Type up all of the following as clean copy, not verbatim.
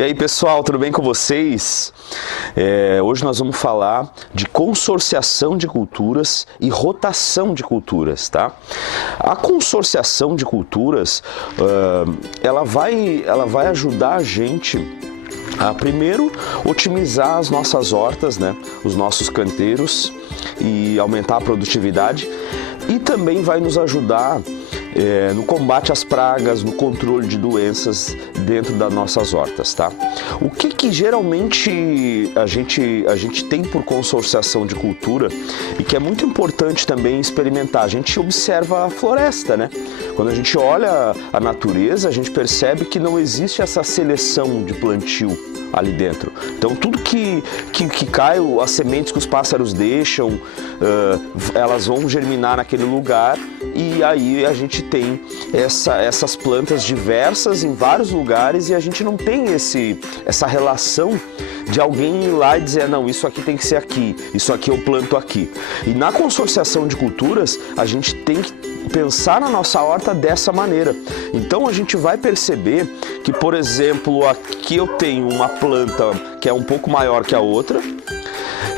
E aí pessoal, tudo bem com vocês? Hoje nós vamos falar de consorciação de culturas e rotação de culturas, tá? A consorciação de culturas, ela vai ajudar a gente a primeiro otimizar as nossas hortas, né? Os nossos canteiros e aumentar a produtividade, e também vai nos ajudar no combate às pragas, no controle de doenças dentro das nossas hortas, tá? O que geralmente a gente tem por consorciação de cultura e que é muito importante também experimentar? A gente observa a floresta, né? Quando a gente olha a natureza, a gente percebe que não existe essa seleção de plantio ali dentro. Então tudo que cai, as sementes que os pássaros deixam, elas vão germinar naquele lugar, e aí a gente tem essas plantas diversas em vários lugares, e a gente não tem essa relação de alguém ir lá e dizer, não, isso aqui tem que ser aqui, isso aqui eu planto aqui. E na consorciação de culturas, a gente tem que pensar na nossa horta dessa maneira. Então a gente vai perceber que, por exemplo, aqui eu tenho uma planta que é um pouco maior que a outra.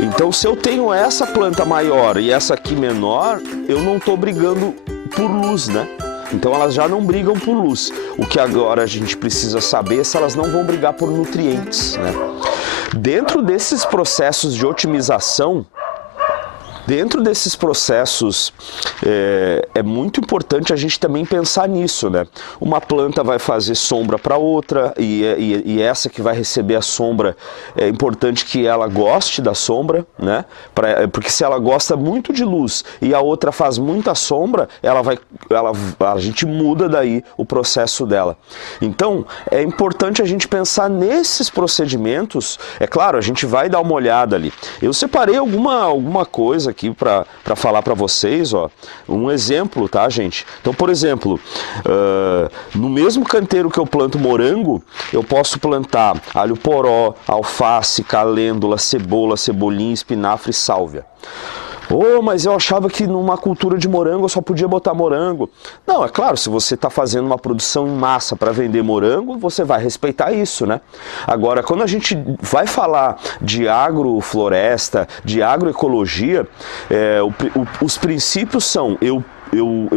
Então se eu tenho essa planta maior e essa aqui menor, eu não estou brigando por luz, né? Então elas já não brigam por luz. O que agora a gente precisa saber é se elas não vão brigar por nutrientes, né? Dentro desses processos de otimização, é muito importante a gente também pensar nisso, né? Uma planta vai fazer sombra para outra, e essa que vai receber a sombra, é importante que ela goste da sombra, né? Porque se ela gosta muito de luz e a outra faz muita sombra, a gente muda daí o processo dela. Então é importante a gente pensar nesses procedimentos. É claro, a gente vai dar uma olhada ali. Eu separei alguma coisa aqui para falar para vocês, ó, um exemplo, tá, gente? Então, por exemplo, no mesmo canteiro que eu planto morango, eu posso plantar alho poró, alface, calêndula, cebola, cebolinha, espinafre e sálvia. Oh, mas eu achava que numa cultura de morango eu só podia botar morango. Não, é claro, se você está fazendo uma produção em massa para vender morango, você vai respeitar isso, né? Agora, quando a gente vai falar de agrofloresta, de agroecologia, os princípios são: eu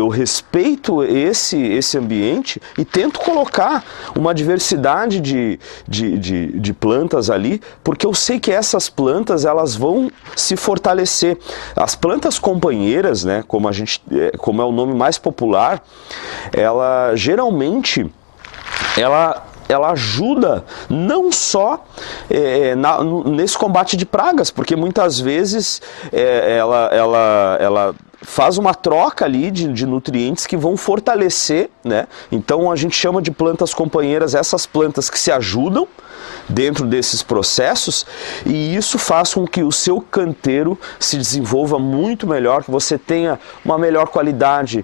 respeito esse ambiente e tento colocar uma diversidade de plantas ali, porque eu sei que essas plantas, elas vão se fortalecer. As plantas companheiras, né, como é o nome mais popular, ela geralmente ela ajuda não só nesse combate de pragas, porque muitas vezes ela faz uma troca ali de nutrientes que vão fortalecer, né? Então a gente chama de plantas companheiras essas plantas que se ajudam dentro desses processos, e isso faz com que o seu canteiro se desenvolva muito melhor, que você tenha uma melhor qualidade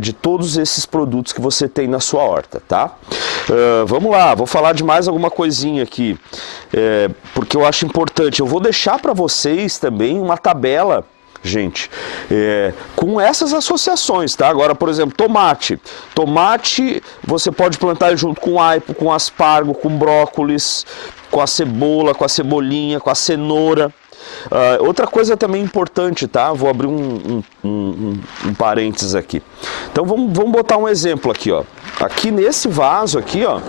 de todos esses produtos que você tem na sua horta, tá? Vamos lá, vou falar de mais alguma coisinha aqui, porque eu acho importante. Eu vou deixar para vocês também uma tabela, gente, com essas associações, tá? Agora, por exemplo, tomate você pode plantar junto com aipo, com aspargo, com brócolis, com a cebola, com a cebolinha, com a cenoura. Outra coisa também importante, tá? Vou abrir um parênteses aqui. Então vamos botar um exemplo aqui, ó. Aqui nesse vaso aqui, ó,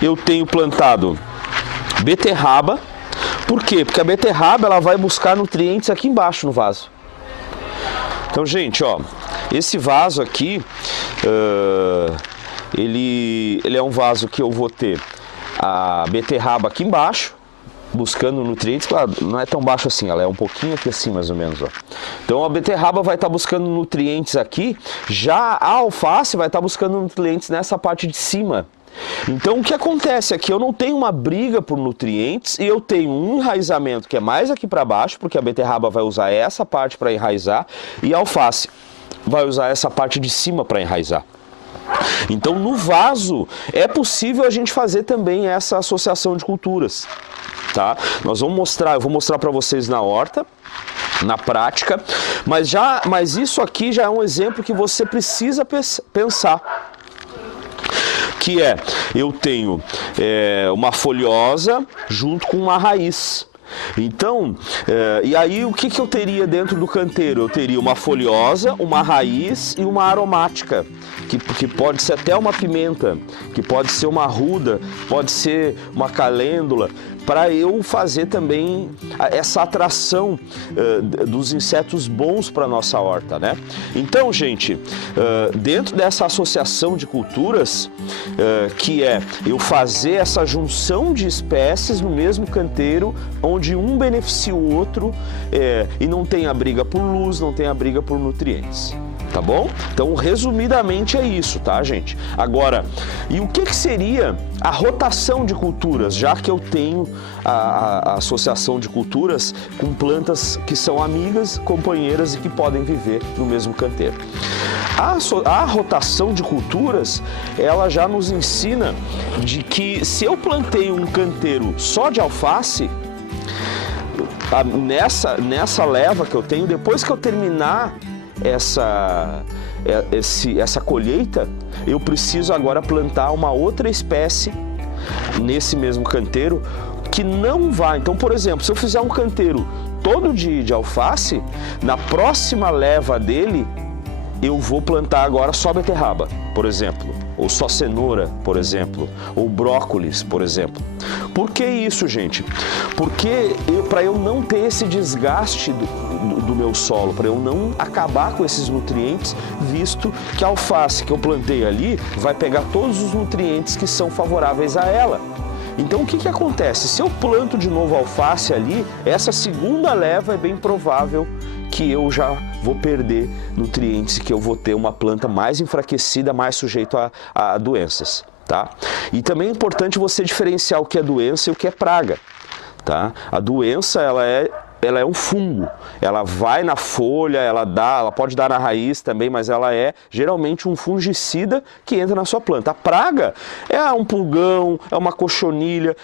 eu tenho plantado beterraba. Por quê? Porque a beterraba, ela vai buscar nutrientes aqui embaixo no vaso. Então, gente, ó, esse vaso aqui, ele é um vaso que eu vou ter a beterraba aqui embaixo, buscando nutrientes. Claro, não é tão baixo assim, ela é um pouquinho aqui assim, mais ou menos, ó. Então a beterraba vai estar buscando nutrientes aqui, já a alface vai estar buscando nutrientes nessa parte de cima. Então o que acontece aqui? Eu não tenho uma briga por nutrientes, e eu tenho um enraizamento que é mais aqui para baixo, porque a beterraba vai usar essa parte para enraizar, e a alface vai usar essa parte de cima para enraizar. Então no vaso é possível a gente fazer também essa associação de culturas, tá? Eu vou mostrar para vocês na horta, na prática, mas isso aqui já é um exemplo que você precisa pensar. que é, eu tenho uma folhosa junto com uma raiz. Então, e aí o que eu teria dentro do canteiro? Eu teria uma folhosa, uma raiz e uma aromática, que pode ser até uma pimenta, que pode ser uma arruda, pode ser uma calêndula, para eu fazer também essa atração dos insetos bons para a nossa horta, né? Então, gente, dentro dessa associação de culturas, que é eu fazer essa junção de espécies no mesmo canteiro, onde um beneficia o outro, e não tem a briga por luz, não tem a briga por nutrientes. Tá bom? Então, resumidamente é isso, tá, gente? Agora, e o que seria a rotação de culturas, já que eu tenho a associação de culturas com plantas que são amigas, companheiras e que podem viver no mesmo canteiro? A rotação de culturas, ela já nos ensina de que se eu plantei um canteiro só de alface, nessa leva que eu tenho, depois que eu terminar essa colheita, eu preciso agora plantar uma outra espécie nesse mesmo canteiro que não vai. Então, por exemplo, se eu fizer um canteiro todo de alface, na próxima leva dele eu vou plantar agora só beterraba, por exemplo, ou só cenoura, por exemplo, ou brócolis, por exemplo. Por que isso, gente? Porque para eu não ter esse desgaste do meu solo, para eu não acabar com esses nutrientes, visto que a alface que eu plantei ali vai pegar todos os nutrientes que são favoráveis a ela. Então o que acontece? Se eu planto de novo alface ali, essa segunda leva é bem provável que eu já vou perder nutrientes, que eu vou ter uma planta mais enfraquecida, mais sujeita a doenças, tá? E também é importante você diferenciar o que é doença e o que é praga, tá? A doença, ela é um fungo, ela vai na folha, ela pode dar na raiz também, mas ela é geralmente um fungicida que entra na sua planta. A praga é um pulgão, é uma cochonilha,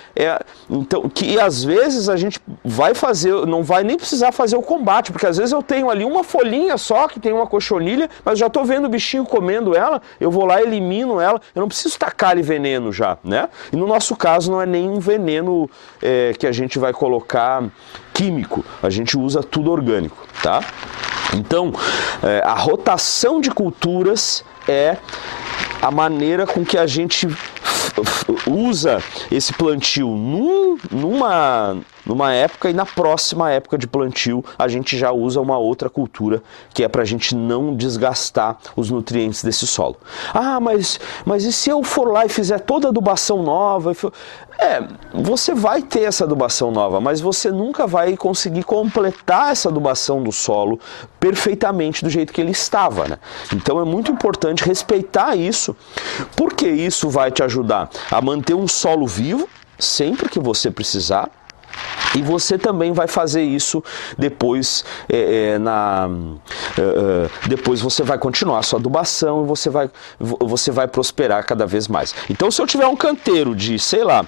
então, que às vezes a gente vai fazer, não vai nem precisar fazer o combate, porque às vezes eu tenho ali uma folhinha só que tem uma cochonilha, mas já estou vendo o bichinho comendo ela, eu vou lá, elimino ela, eu não preciso tacar ali veneno já, né? E no nosso caso não é nenhum veneno que a gente vai colocar químico, a gente usa tudo orgânico, tá? Então, a rotação de culturas é a maneira com que a gente usa esse plantio numa época, e na próxima época de plantio a gente já usa uma outra cultura, que é para a gente não desgastar os nutrientes desse solo. Ah, mas e se eu for lá e fizer toda a adubação nova? Você vai ter essa adubação nova, mas você nunca vai conseguir completar essa adubação do solo perfeitamente do jeito que ele estava, né? Então é muito importante respeitar isso, porque isso vai te ajudar a manter um solo vivo sempre que você precisar. E você também vai fazer isso depois, depois você vai continuar a sua adubação e você vai prosperar cada vez mais. Então, se eu tiver um canteiro de, sei lá,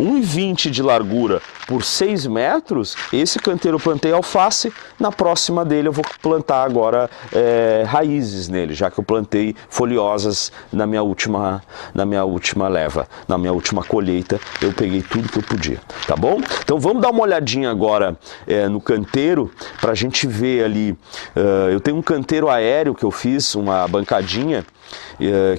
1,20 de largura por 6 metros, esse canteiro eu plantei alface, na próxima dele eu vou plantar agora raízes nele, já que eu plantei folhosas na minha última leva, na minha última colheita, eu peguei tudo que eu podia, tá bom? Então vamos dar uma olhadinha agora no canteiro para a gente ver ali. Eu tenho um canteiro aéreo que eu fiz, uma bancadinha,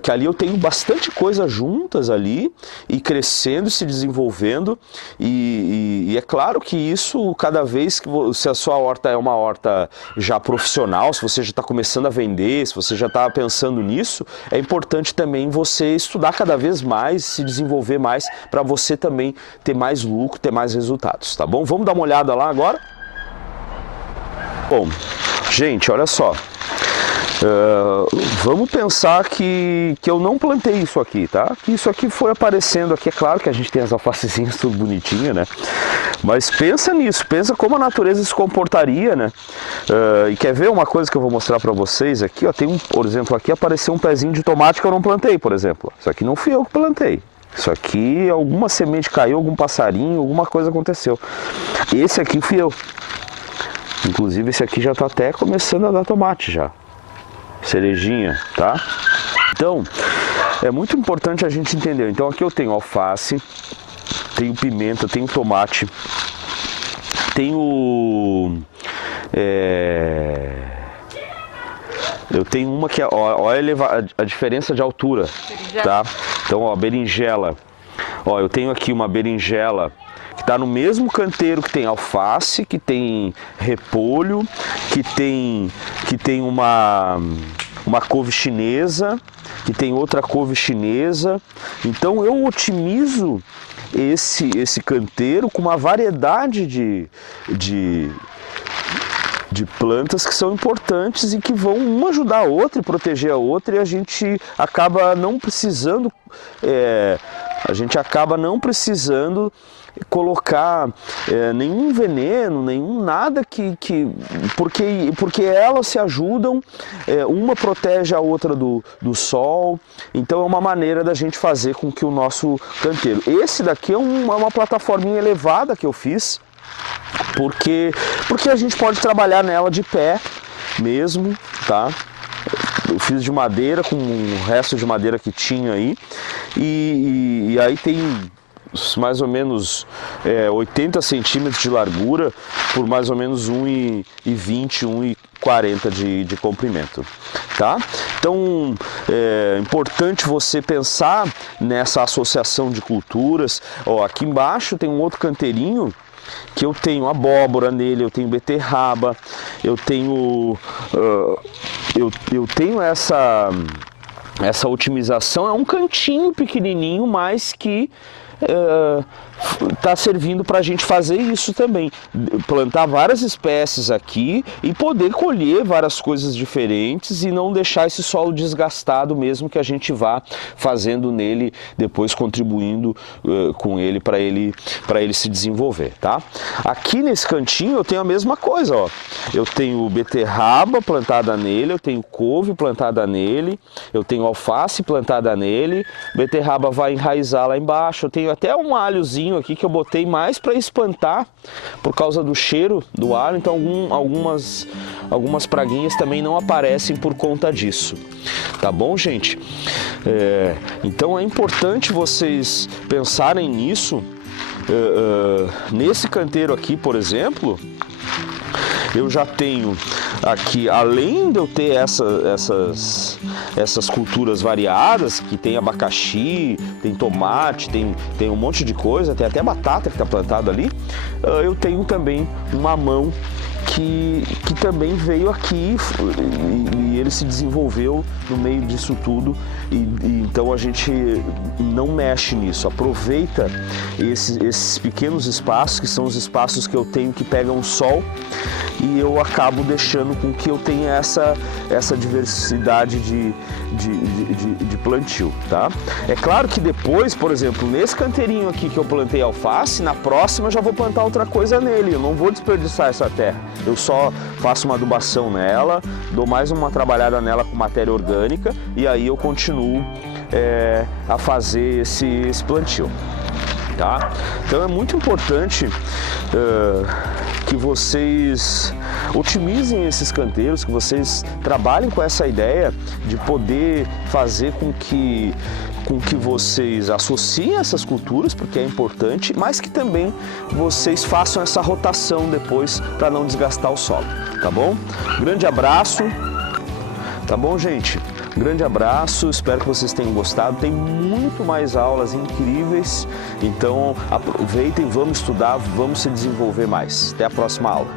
que ali eu tenho bastante coisa juntas ali e crescendo, se desenvolvendo, e é claro que isso, cada vez que se a sua horta é uma horta já profissional, se você já está começando a vender, se você já está pensando nisso, é importante também você estudar cada vez mais, se desenvolver mais, para você também ter mais lucro, ter mais resultados, tá bom? Vamos dar uma olhada lá agora? Bom, gente, olha só. Vamos pensar que eu não plantei isso aqui, tá? Que isso aqui foi aparecendo aqui. É claro que a gente tem as alfacezinhas tudo bonitinha, né? Mas pensa nisso, pensa como a natureza se comportaria, né? E quer ver uma coisa que eu vou mostrar pra vocês aqui, ó? Tem por exemplo, aqui apareceu um pezinho de tomate que eu não plantei, por exemplo. Isso aqui não fui eu que plantei. Isso aqui, alguma semente caiu, algum passarinho, alguma coisa aconteceu. Esse aqui fui eu. Inclusive esse aqui já tá até começando a dar tomate já. Cerejinha, tá? Então, é muito importante a gente entender. Então aqui eu tenho alface, tenho pimenta, tenho tomate, tenho... eu tenho uma que, olha a diferença de altura, tá? Então, ó, berinjela. Ó, eu tenho aqui uma berinjela que está no mesmo canteiro que tem alface, que tem repolho, que tem uma couve chinesa, que tem outra couve chinesa. Então, eu otimizo esse canteiro com uma variedade de plantas que são importantes e que vão uma ajudar a outra e proteger a outra, e a gente acaba não precisando colocar nenhum veneno, nada porque elas se ajudam, uma protege a outra do sol. Então é uma maneira da gente fazer com que o nosso canteiro, esse daqui é uma plataforminha elevada que eu fiz, porque a gente pode trabalhar nela de pé mesmo, tá? Eu fiz de madeira com o resto de madeira que tinha aí, e aí tem mais ou menos 80 centímetros de largura por mais ou menos 1,20, 1,40 de comprimento, tá? Então é importante você pensar nessa associação de culturas. Ó, aqui embaixo tem um outro canteirinho que eu tenho abóbora nele, eu tenho beterraba, eu tenho essa otimização. É um cantinho pequenininho, mas que está servindo para a gente fazer isso também, plantar várias espécies aqui e poder colher várias coisas diferentes e não deixar esse solo desgastado, mesmo que a gente vá fazendo nele, depois contribuindo com ele para ele se desenvolver, tá? Aqui nesse cantinho eu tenho a mesma coisa, ó. Eu tenho beterraba plantada nele, eu tenho couve plantada nele, eu tenho alface plantada nele, beterraba vai enraizar lá embaixo, eu tenho até um alhozinho aqui que eu botei mais para espantar por causa do cheiro do alho, então algumas praguinhas também não aparecem por conta disso, tá bom, gente? Então é importante vocês pensarem nisso. Nesse canteiro aqui, por exemplo, eu já tenho aqui, além de eu ter essas culturas variadas, que tem abacaxi, tem tomate, tem um monte de coisa, tem até batata que está plantada ali, eu tenho também um mamão que também veio aqui e ele se desenvolveu no meio disso tudo, e então a gente não mexe nisso, aproveita esses pequenos espaços, que são os espaços que eu tenho que pegam sol, e eu acabo deixando com que eu tenha essa diversidade de plantio, tá? É claro que depois, por exemplo, nesse canteirinho aqui que eu plantei alface, na próxima eu já vou plantar outra coisa nele, eu não vou desperdiçar essa terra, eu só faço uma adubação nela, dou mais uma trabalhada nela com matéria orgânica, e aí eu continuo a fazer esse plantio, tá? Então é muito importante que vocês otimizem esses canteiros, que vocês trabalhem com essa ideia de poder fazer com que vocês associem essas culturas, porque é importante, mas que também vocês façam essa rotação depois para não desgastar o solo, tá bom? Grande abraço, tá bom, gente? Grande abraço, espero que vocês tenham gostado. Tem muito mais aulas incríveis, então aproveitem, vamos estudar, vamos se desenvolver mais. Até a próxima aula.